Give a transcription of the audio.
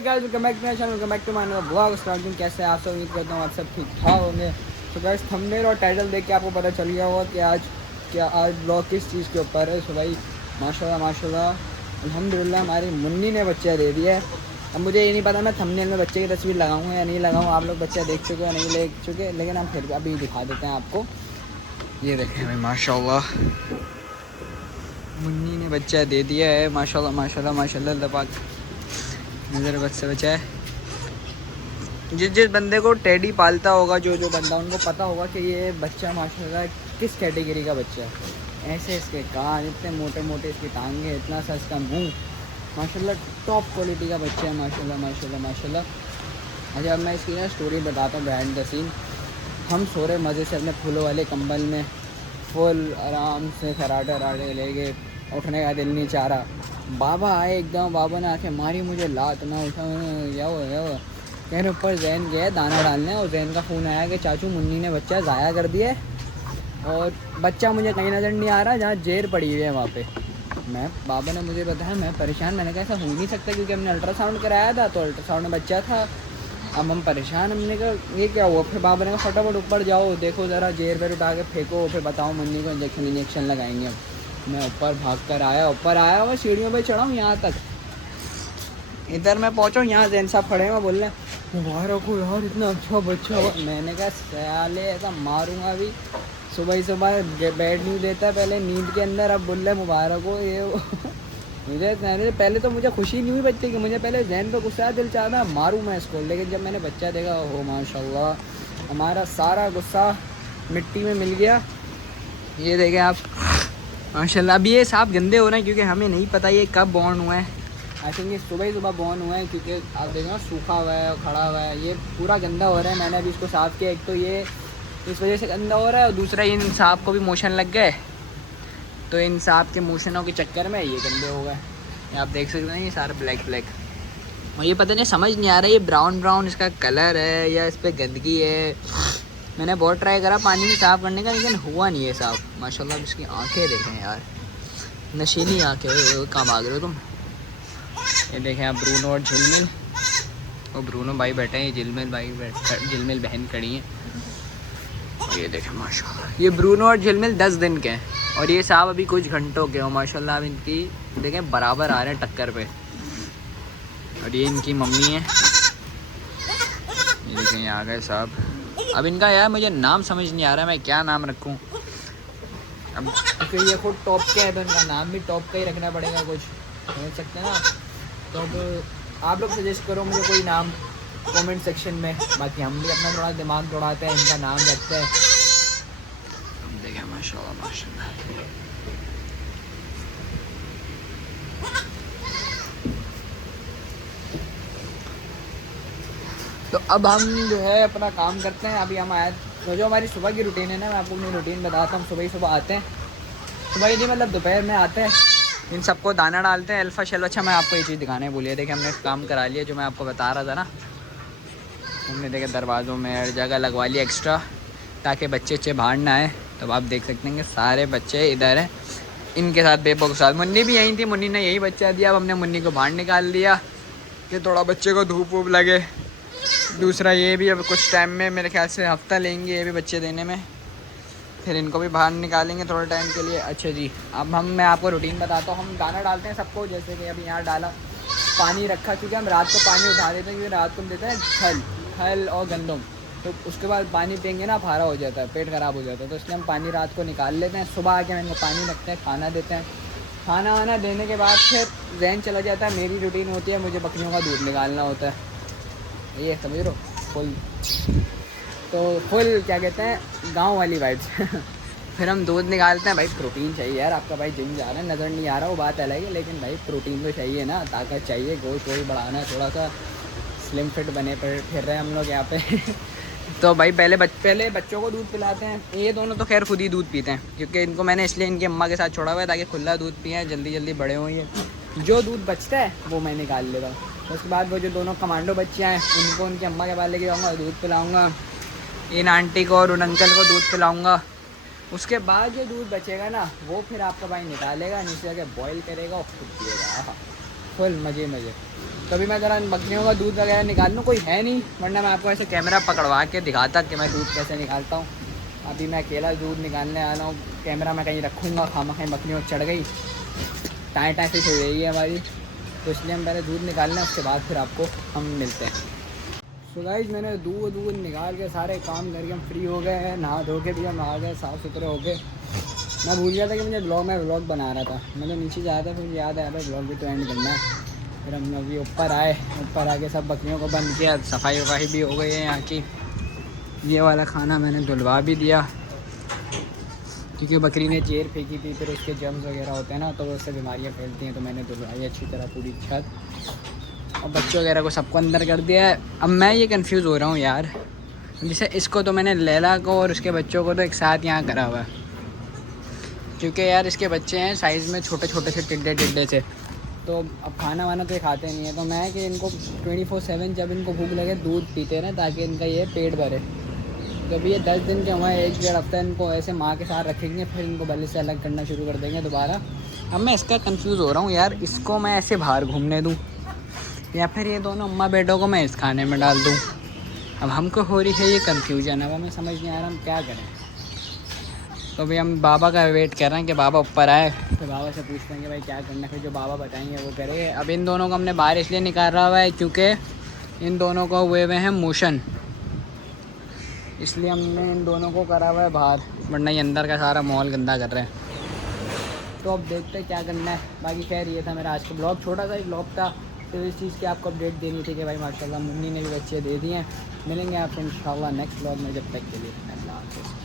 Guys welcome back to my channel, welcome back to my नया blog starting. कैसे आप सब? उम्मीद करता हूँ आप सब ठीक ठाक होंगे। तो गाइस थंबनेल और टाइटल देख के आपको पता चल गया होगा कि आज ब्लॉग किस चीज़ के ऊपर है। सो भाई माशाल्लाह माशाल्लाह अल्हम्दुलिल्लाह हमारी मुन्नी ने बच्चा दे दिया है। अब मुझे ये नहीं पता मैं थंबनेल में बच्चे की तस्वीर लगाऊँ या नहीं लगाऊँ। आप लोग बच्चा देख चुके हो नहीं देख चुके, लेकिन हम फिर अभी दिखा देते हैं आपको। ये देखें भाई माशाल्लाह मुन्नी ने बच्चा दे दिया है। माशाल्लाह माशाल्लाह माशाल्लाह अल्लाह नज़र बच से बचा है। जिस बंदे को टेडी पालता होगा, जो बंदा, उनको पता होगा कि ये बच्चा माशाल्लाह किस कैटेगरी का बच्चा है। ऐसे इसके कान, इतने मोटे मोटे इसकी टांगें, इतना सा इसका मुंह, माशाल्लाह टॉप क्वालिटी का बच्चा है। माशाल्लाह माशाल्लाह माशाल्लाह। अच्छा अब मैं इसकी ना स्टोरी बताता हूँ बिहाइंड द सीन। हम सो रहे मज़े से अपने फूलों वाले कंबल में, फुल आराम से खराटे वराटे ले गए, उठने का दिल नहीं चाह रहा। बाबा आए एकदम, बाबा ने आके मारी मुझे लात, ना उठा, क्या हुआ कहने ऊपर जैन गया दाना डालने, और जैन का फ़ोन आया कि चाचू मुन्नी ने बच्चा ज़ाया कर दिया और बच्चा मुझे कहीं नज़र नहीं आ रहा, जहाँ जेर पड़ी हुई है वहाँ पे। बाबा ने मुझे बताया, मैं परेशान, मैंने कहा ऐसा हो नहीं सकता क्योंकि हमने अल्ट्रासाउंड कराया था तो अल्ट्रासाउंड में बच्चा था। अब हम परेशान, हमने कहा ये क्या हुआ। फिर बाबा ने कहा फटाफट ऊपर जाओ, देखो ज़रा जेर वेर उठा के फेंको, फिर बताओ मुन्नी को इंजेक्शन लगाएंगे। अब मैं ऊपर भाग कर आया, और सीढ़ियों पे चढ़ा हूँ यहाँ तक। इधर मैं पहुँचा हूँ, यहाँ जैन साहब खड़े हैं, बोल रहे हैं मुबारक हो यार इतना अच्छा बच्चा हुआ। मैंने कहा साले ऐसा मारूंगा अभी। सुबह ही सुबह बेड नहीं देता पहले नींद के अंदर, अब बोल रहे मुबारक हो ये वो। मुझे पहले तो मुझे खुशी नहीं हुई बच्चे की, मुझे पहले जहन पे गुस्सा, दिल चाहता मारूँ मैं इसको, लेकिन जब मैंने बच्चा देखा हो माशाल्लाह हमारा सारा गुस्सा मिट्टी में मिल गया। ये देखें आप माशाल्लाह। अभी ये सांप गंदे हो रहे हैं क्योंकि हमें नहीं पता ये कब बॉर्न हुआ है। आई थिंक ये सुबह ही सुबह बॉर्न हुआ है क्योंकि आप देखो सूखा हुआ है और खड़ा हुआ है, ये पूरा गंदा हो रहा है। मैंने अभी इसको साफ़ किया, एक तो ये इस वजह से गंदा हो रहा है और दूसरा इन सांप को भी मोशन लग गए, तो इन सांप के मोशनों के चक्कर में ये गंदे हो गए। ये आप देख सकते हैं ये सारा ब्लैक ब्लैक, और ये पता नहीं समझ नहीं आ रहा ये ब्राउन ब्राउन इसका कलर है या इस पर गंदगी है। मैंने बहुत ट्राई करा पानी में साफ़ करने का, लेकिन हुआ नहीं है साफ़। माशाल्लाह इसकी आंखें देखें यार, नशीली आंखें। कहाँ भाग रहे हो तुम? ये देखें आप ब्रूनो और झिलमिल, और ब्रूनो भाई बैठे हैं, झिलमिल बहन खड़ी हैं। और ये देखें माशाल्लाह ये ब्रूनो और झिलमिल 10 दिन के हैं और ये साहब अभी कुछ घंटों के हो। माशाल्लाह अब इनकी देखें बराबर आ रहे हैं टक्कर पे। और ये इनकी मम्मी है, ये देखें ये आ गए साहब। अब इनका यार मुझे नाम समझ नहीं आ रहा है, मैं क्या नाम रखूँ अब, क्योंकि ये खुद टॉप के है तो इनका नाम भी टॉप का ही रखना पड़ेगा, कुछ समझ सकते हैं ना। तो अब आप लोग सजेस्ट करो मुझे कोई नाम कमेंट सेक्शन में, बाकी हम भी अपना थोड़ा दिमाग दौड़ाते हैं, इनका नाम रखते हैं। देखें माशाल्लाह माशाल्लाह। तो अब हम जो है अपना काम करते हैं। अभी हम आए तो जो हमारी सुबह की रूटीन है ना, मैं आपको अपनी रूटीन बताता हूँ। सुबह ही सुबह आते हैं, सुबह ही नहीं मतलब दोपहर में आते हैं, इन सबको दाना डालते हैं अल्फ़ा शेल्फा। अच्छा मैं आपको ये चीज़ दिखाने भूलिए, देखिए हमने काम करा लिया जो मैं आपको बता रहा था ना। हमने देखे दरवाज़ों में हर जगह लगवा लिया एक्स्ट्रा, ताकि बच्चे बाहर ना आए। तो आप देख सकते हैं कि सारे बच्चे इधर हैं, इनके साथ बेबो के साथ। मुन्नी भी यहीं थी, मुन्नी ने यही बच्चा दिया। अब हमने मुन्नी को बाहर निकाल दिया कि थोड़ा बच्चे को धूप वूप लगे। दूसरा ये भी अब कुछ टाइम में मेरे ख्याल से हफ्ता लेंगे ये भी बच्चे देने में, फिर इनको भी बाहर निकालेंगे थोड़ा टाइम के लिए। अच्छा जी अब मैं आपको रूटीन बताता हूँ। हम दाना डालते हैं सबको, जैसे कि अभी यहाँ डाला, पानी रखा क्योंकि हम रात को पानी उठा देते हैं, क्योंकि रात को हम देते हैं खल और गंदम, तो उसके बाद पानी पियेंगे ना फारा हो जाता है, पेट ख़राब हो जाता है, तो इसलिए हम पानी रात को निकाल लेते हैं। सुबह आके हम इनको पानी रखते हैं, खाना देते हैं। खाना वाना देने के बाद फिर जहन चला जाता है, मेरी रूटीन होती है, मुझे बकरियों का दूध निकालना होता है। ये समझ लो फुल, तो फुल क्या कहते हैं गांव वाली वाइब्स। फिर हम दूध निकालते हैं। भाई प्रोटीन चाहिए यार, आपका भाई जिम जा रहा है, नज़र नहीं आ रहा वो बात अलग है, लेकिन भाई प्रोटीन तो चाहिए ना, ताकत चाहिए, गोश्त वोश्त बढ़ाना है, थोड़ा सा स्लिम फिट बने पर फिर रहे हैं हम लोग यहाँ पे। तो भाई पहले बच्चों को दूध पिलाते हैं। ये दोनों तो खैर खुद ही दूध पीते हैं, क्योंकि इनको मैंने इसलिए इनकी अम्मा के साथ छोड़ा हुआ है ताकि खुला दूध पिए, जल्दी जल्दी बड़े हों। ये जो दूध बचता है वो मैं निकाल लेता हूँ। उसके बाद वो जो दोनों कमांडो बच्चे हैं उनको उनकी अम्मा के पास लेके जाऊँगा, दूध पिलाऊँगा, इन आंटी को और उन अंकल को दूध पिलाऊँगा। उसके बाद जो दूध बचेगा ना वो फिर आपका भाई निकालेगा, नीचे जाके बॉईल करेगा और खुद पिएगा। फुल मज़े मज़े। तो अभी मैं ज़रा बकरियों का दूध वगैरह निकाल लूँ, कोई है नहीं, वरना मैं आपको ऐसे कैमरा पकड़वा के दिखाता कि मैं दूध कैसे निकालता हूँ। अभी मैं अकेला दूध निकालने आ रहा हूँ, कैमरा मैं कहीं रखूँगा, खामा कहीं बकरियों चढ़ गई, टाँय टाँय से हो गई है हमारी, तो इसलिए हम पहले दूध निकाल लें, उसके बाद फिर आपको हम मिलते हैं। सो गाइस मैंने दूध निकाल के सारे काम करके हम फ्री हो गए हैं, नहा धो के भी हम आ गए साफ़ सुथरे हो गए। मैं भूल गया था कि मुझे व्लॉग बना रहा था, मैं तो नीचे जाया था, फिर याद आया भाई व्लॉग भी तो एंड करना है। फिर हम अभी ऊपर आके सब बकरियों को बंद किया, सफाई वफाई भी हो गई है यहाँ की। ये वाला खाना मैंने धुलवा भी दिया, क्योंकि बकरी ने चेयर फेंकी थी, फिर उसके जम्स वगैरह होते हैं ना, तो उससे बीमारियाँ फैलती हैं, तो मैंने धुलवाई अच्छी तरह पूरी छत, और बच्चों वगैरह को सबको अंदर कर दिया है। अब मैं ये कंफ्यूज हो रहा हूँ यार, जैसे इसको तो मैंने लैला को और उसके बच्चों को तो एक साथ यहाँ करा हुआ है, क्योंकि यार इसके बच्चे हैं साइज़ में छोटे छोटे से टिड्डे से, तो अब खाना वाना तो ये खाते नहीं है, तो मैं कि इनको 24/7 जब इनको भूख लगे दूध पीते रहें, ताकि इनका ये पेट भरे। जब ये 10 दिन के हुए, 1-1.5 हफ्ता इनको ऐसे माँ के साथ रखेंगे, फिर इनको बल्ले से अलग करना शुरू कर देंगे दोबारा। अब मैं इसका कंफ्यूज हो रहा हूँ यार, इसको मैं ऐसे बाहर घूमने दूँ या फिर ये दोनों अम्मा बेटों को मैं इस खाने में डाल दूँ। अब हमको हो रही है ये कन्फ्यूजन, अब हमें समझ नहीं आ रहा हम क्या करें। तो अभी हम बाबा का वेट कर रहे हैं कि बाबा ऊपर आए, तो बाबा से पूछते हैं कि भाई क्या करना है, फिर जो बाबा बताएंगे वो करेंगे। अब इन दोनों को हमने बाहर इसलिए निकाल रहा हुआ है क्योंकि इन दोनों को हुए हुए हैं मोशन, इसलिए हमने इन दोनों को करा हुआ है बाहर, वरना ये अंदर का सारा माहौल गंदा कर रहे हैं। तो अब देखते हैं क्या करना है। बाकी खैर ये था मेरा आज का ब्लॉग, छोटा सा ही ब्लॉग था, तो इस चीज़ की आपको अपडेट देनी थी कि भाई माशाल्लाह मुन्नी ने भी बच्चे दे दिए हैं। मिलेंगे आपसे इंशाल्लाह नेक्स्ट ब्लॉग में, जब तक के लिए अल्लाह हाफ़िज़।